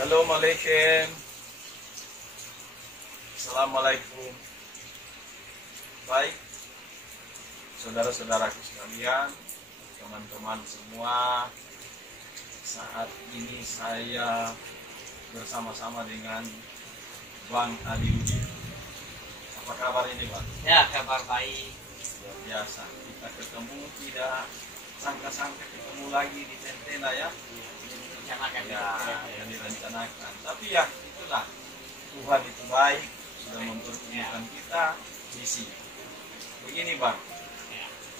Assalamualaikum. Assalamualaikum. Baik, saudara-saudaraku sekalian, teman-teman semua, saat ini saya bersama-sama dengan Bang Aliudin. Apa kabar ini, Bang? Ya, kabar baik. Luar biasa. Kita ketemu, tidak sangka-sangka ketemu lagi di Tentena ya. Rencanakan Yang direncanakan. Tapi ya itulah, Tuhan itu baik, sudah mempertemukan kita di sini. Begini, Bang,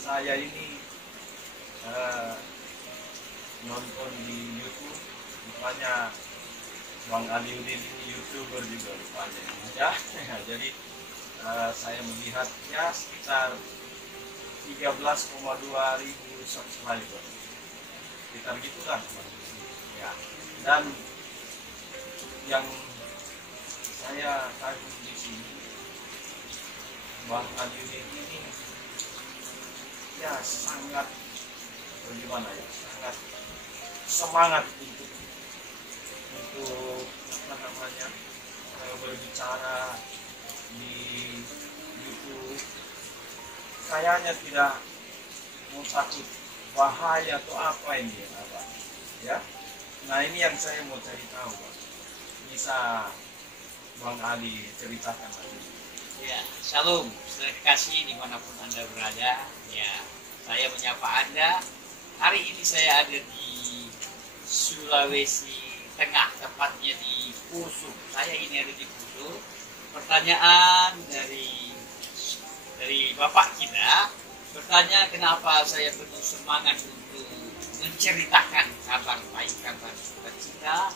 saya ini nonton di YouTube, rupanya Bang Aliudin ini YouTuber juga rupanya ya. Jadi saya melihat ya sekitar 13,2 ribu subscriber, sekitar gitulah ya. Dan yang saya kagum di sini, Bang Aliudin ini ya sangat bagaimana ya, sangat semangat untuk apa namanya, berbicara di YouTube. Kayaknya tidak mau takut bahaya atau apa ini apa ya. Nah, ini yang saya mau cari tahu, Bang. Bisa Bang Ali ceritakan lagi? Ya, shalom, terima kasih dimanapun Anda berada. Ya, saya menyapa Anda. Hari ini saya ada di Sulawesi Tengah, tepatnya di Poso. Saya ini ada di Poso. Pertanyaan dari Bapak kita bertanya kenapa saya penuh semangat untuk menceritakan kabar baik, kabar sukacita,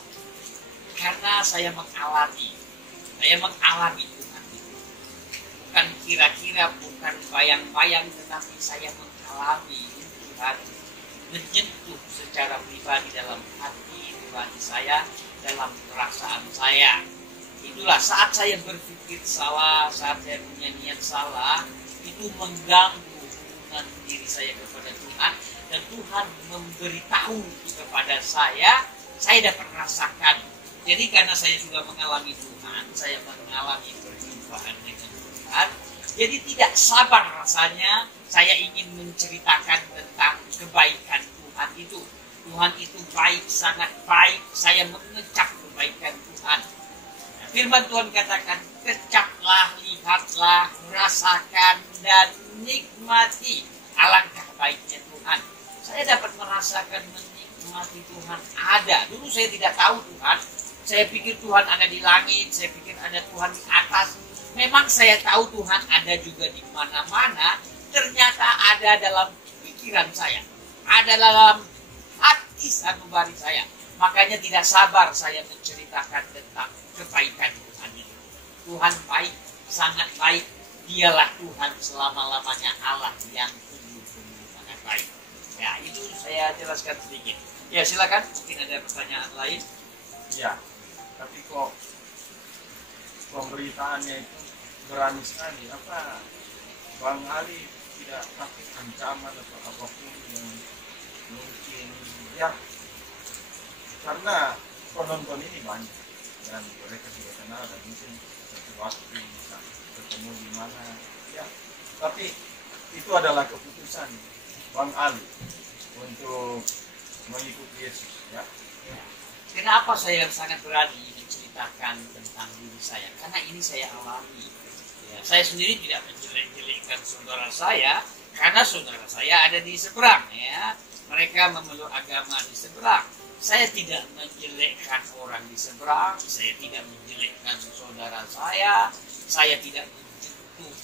karena saya mengalami Tuhan itu. Bukan kira-kira, bukan bayang-bayang, tetapi saya mengalami Tuhan menyentuh secara pribadi dalam hati nurani saya, dalam perasaan saya. Itulah saat saya berpikir salah, saat saya punya niat salah, itu mengganggu hubungan diri saya kepada Tuhan, dan Tuhan memberitahu kepada saya dapat merasakan. Jadi karena saya juga mengalami Tuhan, saya mengalami perjumpaan dengan Tuhan, jadi tidak sabar rasanya saya ingin menceritakan tentang kebaikan Tuhan itu. Tuhan itu baik, sangat baik. Saya mengecap kebaikan Tuhan. Nah, firman Tuhan katakan, kecaplah, lihatlah, rasakan, dan nikmati alangkah baiknya Tuhan. Saya dapat merasakan, menikmati Tuhan ada. Dulu saya tidak tahu Tuhan. Saya pikir Tuhan ada di langit, saya pikir ada Tuhan di atas. Memang saya tahu Tuhan ada juga di mana-mana. Ternyata ada dalam pikiran saya, ada dalam hati sanubari saya. Makanya tidak sabar saya menceritakan tentang kebaikan Tuhan itu. Tuhan baik, sangat baik. Dialah Tuhan selama-lamanya, Allah yang sungguh-sungguh sangat baik. Ya, itu saya jelaskan sedikit. Ya, silakan. Mungkin ada pertanyaan lain. Ya, tapi kok pemberitaannya itu berani sekali. Apa Bang Ali tidak takut ancaman atau apapun yang mungkin ya, karena penonton ini banyak dan mereka sudah kenal dan mungkin satu waktu bisa ketemu di mana ya. Tapi itu adalah keputusan Bang Ali untuk mengikuti Yesus ya. Kenapa saya sangat berani menceritakan tentang diri saya? Karena ini saya alami. Ya, saya sendiri tidak menjelek-jelekkan saudara saya, karena saudara saya ada di seberang. Ya, mereka memeluk agama di seberang. Saya tidak menjelekkan orang di seberang. Saya tidak menjelekkan saudara saya tidak menyentuh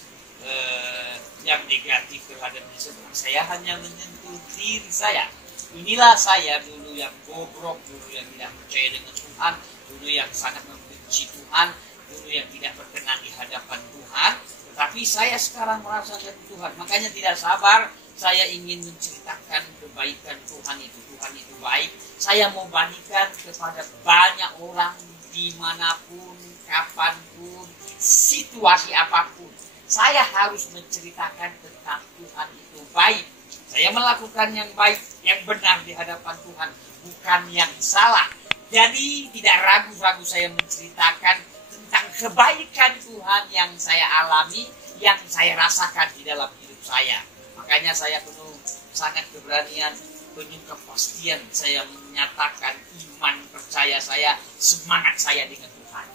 yang negatif terhadap di seberang. Saya hanya menyentuh diri saya. Inilah saya dulu yang bobrok, dulu yang tidak percaya dengan Tuhan, dulu yang sangat membenci Tuhan, dulu yang tidak berkenan di hadapan Tuhan. Tetapi saya sekarang merasakan Tuhan. Makanya tidak sabar saya ingin menceritakan kebaikan Tuhan itu. Tuhan itu baik. Saya mau bagikan kepada banyak orang dimanapun, kapanpun, situasi apapun. Saya harus menceritakan tentang Tuhan itu baik. Saya melakukan yang baik, yang benar di hadapan Tuhan, bukan yang salah. Jadi tidak ragu-ragu saya menceritakan tentang kebaikan Tuhan yang saya alami, yang saya rasakan di dalam hidup saya. Makanya saya penuh sangat keberanian, penuh kepastian saya menyatakan iman percaya saya, semangat saya dengan Tuhan.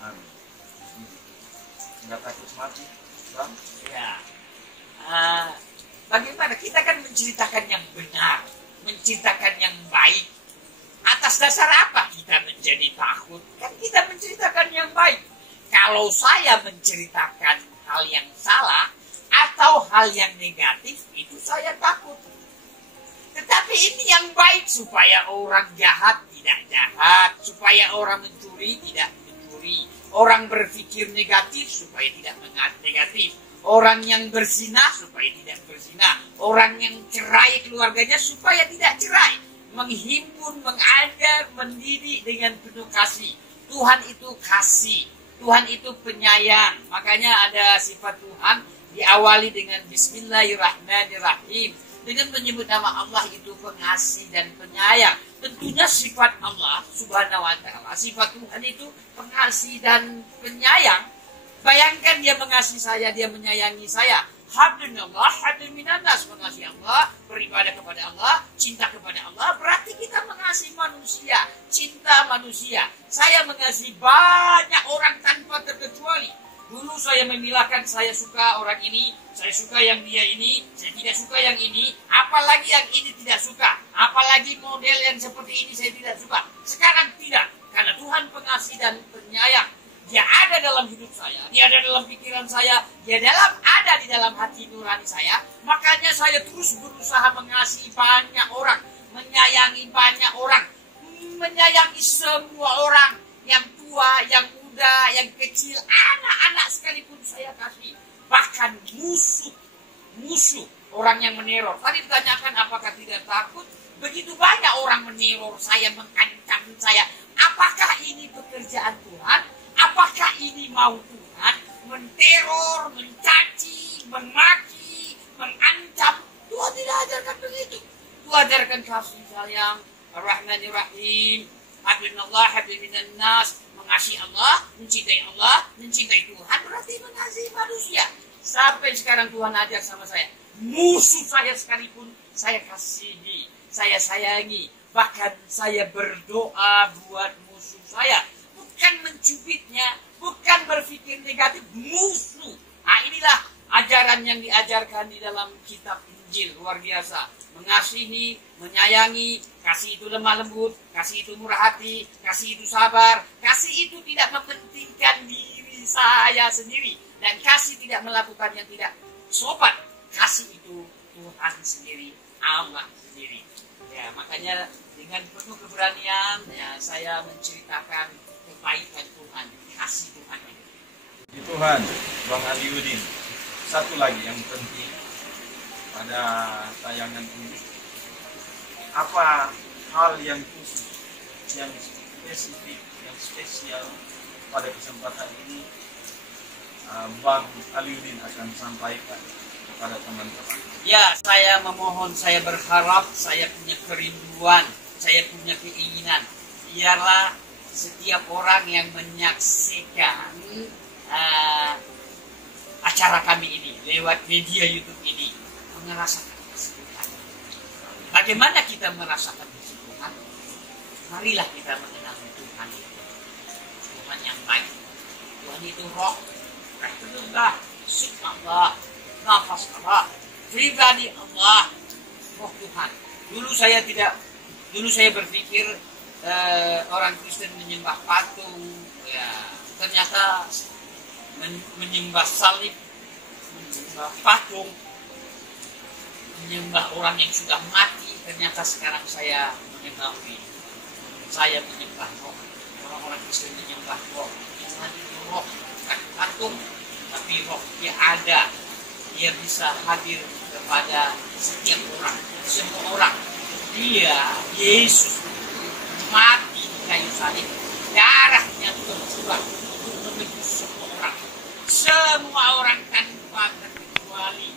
Amin. Nggak takut mati, Bang? Ya. Bagaimana kita kan menceritakan yang benar, menceritakan yang baik. Atas dasar apa kita menjadi takut? Kan kita menceritakan yang baik. Kalau saya menceritakan hal yang salah atau hal yang negatif, itu saya takut. Tetapi ini yang baik, supaya orang jahat tidak jahat, supaya orang mencuri tidak mencuri, orang berpikir negatif supaya tidak negatif, orang yang berzina supaya tidak berzina, orang yang cerai keluarganya supaya tidak cerai. Menghimpun, mengajar, mendidik dengan penuh kasih. Tuhan itu kasih, Tuhan itu penyayang. Makanya ada sifat Tuhan diawali dengan Bismillahirrahmanirrahim, dengan menyebut nama Allah itu pengasih dan penyayang. Tentunya sifat Allah Subhanahu wa Ta'ala, sifat Tuhan itu pengasih dan penyayang. Bayangkan dia mengasihi saya, dia menyayangi saya. Habdunallah, habduminanas, mengasihi Allah, beribadah kepada Allah, cinta kepada Allah, berarti kita mengasihi manusia, cinta manusia. Saya mengasihi banyak orang tanpa terkecuali. Dulu saya memilahkan, saya suka orang ini, saya suka yang dia ini, saya tidak suka yang ini, apalagi yang ini tidak suka, apalagi model yang seperti ini saya tidak suka. Sekarang tidak, karena Tuhan pengasih dan penyayang. Dia ada dalam hidup saya, dia ada dalam pikiran saya, dia ada di dalam hati nurani saya. Makanya saya terus berusaha mengasihi banyak orang, menyayangi banyak orang, menyayangi semua orang, yang tua, yang muda, yang kecil, anak-anak sekalipun saya kasih. Bahkan musuh, orang yang meneror. Tadi ditanyakan apakah tidak takut? Begitu banyak orang meneror saya, mengancam saya. Apakah ini pekerjaan Tuhan? Apakah ini mau Tuhan? Menteror, mencaci, memaki, mengancam. Tuhan tidak ajarkan begitu. Tuhan ajarkan kasih sayang, Ar-Rahmanir-Rahim, Habibullah, Habibin nas, mengasihi Allah, mencintai Tuhan, berarti mengasihi manusia. Sampai sekarang Tuhan ajar sama saya. Musuh saya sekalipun saya kasihi, saya sayangi. Bahkan saya berdoa buat musuh saya. Bukan mencubitnya, bukan berpikir negatif, musuh. Nah, inilah ajaran yang diajarkan di dalam kitab Injil, luar biasa. Mengasihi, menyayangi, kasih itu lemah lembut, kasih itu murah hati, kasih itu sabar, kasih itu tidak mementingkan diri saya sendiri, dan kasih tidak melakukan yang tidak sopan. Kasih itu Tuhan sendiri, Allah sendiri. Ya, makanya dengan penuh keberanian ya saya menceritakan kebaikan Tuhan, kasih Tuhan. Di Tuhan, Bang Aliuddin, satu lagi yang penting pada tayangan ini, apa hal yang khusus, yang spesifik, yang spesial pada kesempatan ini Bang Aliuddin akan sampaikan kepada teman-teman? Ya, saya memohon, saya berharap, saya punya kerinduan, saya punya keinginan, biarlah setiap orang yang menyaksikan acara kami ini lewat media YouTube ini merasakan kasih Tuhan. Bagaimana kita merasakan kasih Tuhan? Marilah kita mengenal Tuhan. Tuhan yang baik. Tuhan itu roh, rahmatullah, sifat Allah, nafas Allah, pribadi Allah, roh Tuhan. Dulu saya berpikir orang Kristen menyembah patung, ya ternyata menyembah salib, menyembah patung, menyembah orang yang sudah mati. Ternyata sekarang saya mengetahui, saya menyembah roh. Orang-orang Kristen menyembah roh. Tuhan itu roh, bukan patung, tapi roh. Dia ada, dia bisa hadir kepada setiap orang, semua orang. Dia, Yesus, mati di kayu salib, darahnya tercurah untuk menebus semua orang tanpa terkecuali.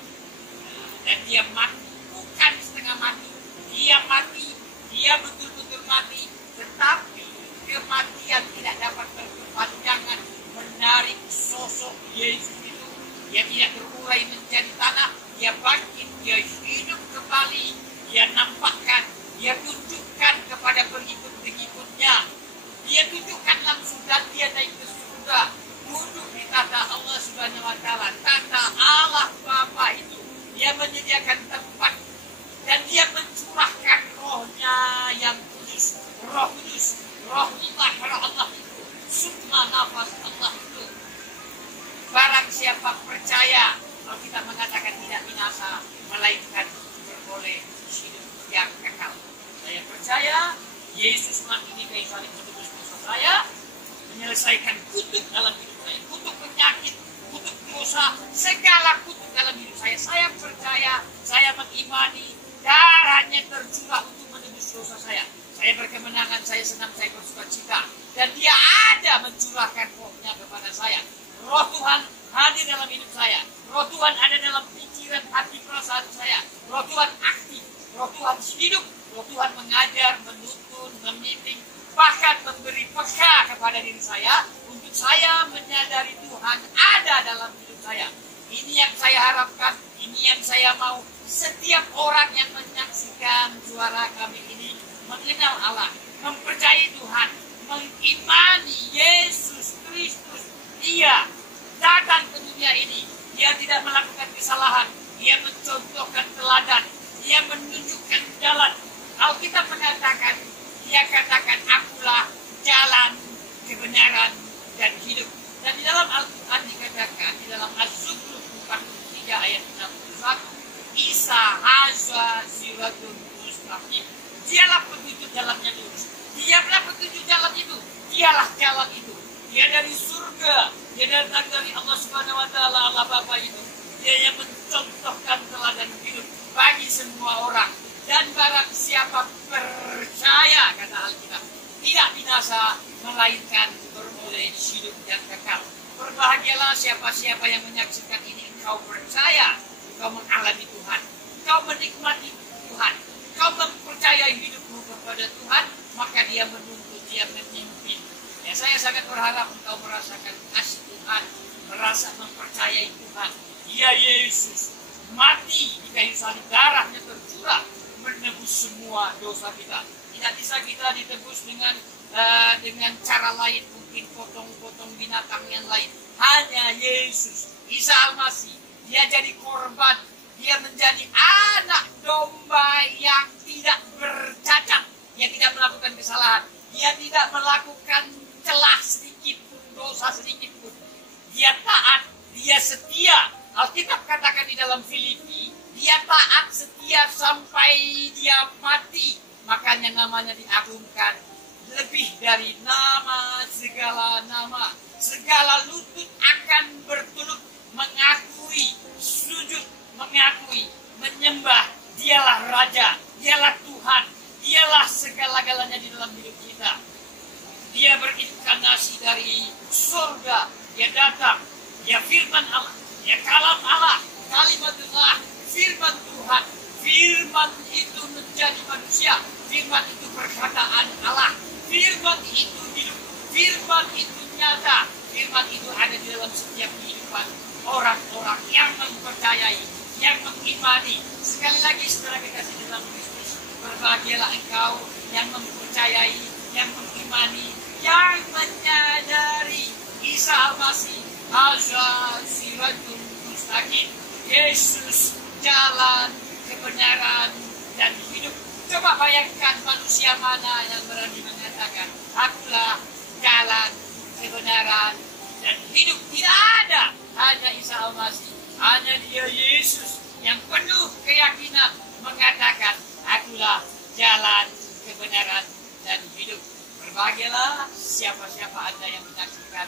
Dan dia mati bukan setengah mati, dia betul-betul mati, tetapi Yesus itu, dia tidak terurai menjadi tanah, dia bangkit, dia hidup kembali, dia nampakkan, dia tunjukkan kepada pengikut-pengikutnya, dia tunjukkan langsung dan dia naik ke surga, duduk di tata Allah Subhanahu wa Ta'ala, tata Allah Bapa itu. Dia menyediakan tempat dan dia mencurahkan rohnya yang kudus, roh kudus, roh Allah itu, sukma nafas Allah itu. Barang siapa percaya, kalau kita mengatakan tidak binasa, melainkan beroleh hidup yang kekal. Saya percaya Yesus mati di kayu salib menebus dosa saya, menyelesaikan kutuk dalam hidup saya, kutuk penyakit, kutuk dosa, segala kutuk dalam hidup saya. Saya percaya, saya mengimani darahnya tercurah untuk menebus dosa saya. Saya berkemenangan, saya senang, saya bersukacita. Dan dia ada mencurahkan rohnya kepada saya. Roh Tuhan hadir dalam hidup saya. Roh Tuhan ada dalam pikiran, hati, perasaan saya. Roh Tuhan aktif, roh Tuhan hidup. Roh Tuhan mengajar, menuntun, membimbing, bahkan memberi peka kepada diri saya untuk saya menyadari Tuhan ada dalam hidup saya. Ini yang saya harapkan, ini yang saya mau. Setiap orang yang menyaksikan suara kami ini mengenal Allah, mempercayai Tuhan, mengimani Yesus Kristus. Dia datang ke dunia ini, dia tidak melakukan kesalahan, dia mencontohkan teladan, dia menunjukkan jalan. Alkitab mengatakan, dia katakan, akulah jalan, kebenaran, dan hidup. Dan di dalam Al-Quran dikatakan, di dalam Az-Zukhruf 43 ayat 61, Isa hazza siratun mustaqim. Dialah petunjuk jalannya lurus. Dialah petunjuk jalan itu. Dialah jalan itu. Dia dari surga. Dia datang dari Allah Subhanahu wa Ta'ala, Allah Bapa itu. Dia yang mencontohkan teladan hidup bagi semua orang. Dan barang siapa percaya, kata Alkitab, tidak binasa, melainkan beroleh hidup yang kekal. Berbahagialah siapa-siapa yang menyaksikan ini. Engkau percaya, engkau mengalami Tuhan, engkau menikmati Tuhan, engkau mempercayai hidupmu kepada Tuhan, maka dia menuntun, dia memimpin. Ya, saya sangat berharap engkau merasakan kasih Tuhan, merasa mempercayai Tuhan. Dia Yesus mati di kayu salib, darahnya tercurah menebus semua dosa kita. Tidak bisa kita ditebus dengan cara lain, mungkin potong-potong binatang yang lain. Hanya Yesus, Isa Al-Masih, dia jadi korban, dia menjadi anak domba yang tidak bercacat, dia tidak melakukan kesalahan, dia tidak melakukan celah sedikit pun, dosa sedikit pun. Dia taat, dia setia. Alkitab katakan di dalam Filipi, dia taat setia sampai dia mati. Makanya namanya diagungkan lebih dari nama, segala nama. Segala lutut akan bertunduk mengakui, sujud, mengakui, menyembah. Dialah Raja, dialah Tuhan, dialah segala-galanya di dalam hidup kita. Dia berinkarnasi dari surga, dia datang, dia firman Allah, dia kalam Allah, kalimatullah, firman Tuhan. Firman itu menjadi manusia, firman itu perkataan Allah, firman itu hidup, firman itu nyata, firman itu ada di dalam setiap kehidupan orang-orang yang mempercayai, yang mengimani. Sekali lagi saudara kekasih dalam Kristus, berbahagialah engkau yang mempercayai, yang mengimani, yang menyadari Isa Al-Masih, hazza siratun mustaqim. Yesus jalan, kebenaran, dan hidup. Coba bayangkan manusia mana yang berani mengatakan, akulah jalan, kebenaran, dan hidup. Tidak ada. Hanya Isa Al-Masih, hanya dia Yesus yang penuh keyakinan mengatakan, akulah jalan, kebenaran, dan hidup. Berbahagialah siapa-siapa Anda yang menyaksikan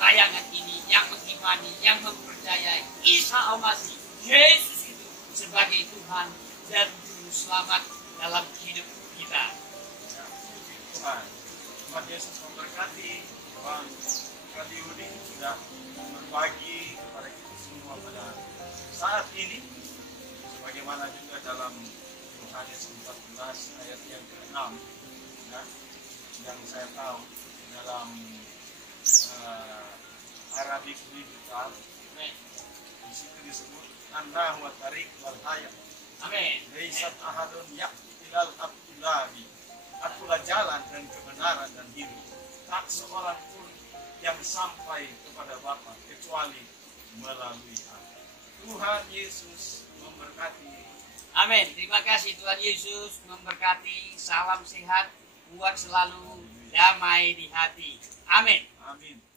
tayangan ini, yang mengimani, yang mempercayai Isa Al-Masih, Yesus itu sebagai Tuhan dan Juru Selamat dalam hidup kita. Tuhan, Tuhan Yesus memberkati. Tuhan Radio Udik sudah berbagi kepada kita semua pada saat ini, sebagaimana juga dalam Yohanes 14 ayat yang ke-6, ya, yang saya tahu dalam Arabic Biblical. Di situ disebut anna wa tariq wal hayat. Amin. Laisat ahadun ya'tilal abdillahi. Akulah jalan dan kebenaran dan hidup. Tak seorang pun yang sampai kepada Bapa kecuali melalui aku. Tuhan Yesus memberkati. Amin. Terima kasih Tuhan Yesus memberkati. Salam sehat, kuat selalu, damai di hati. Amin. Amin.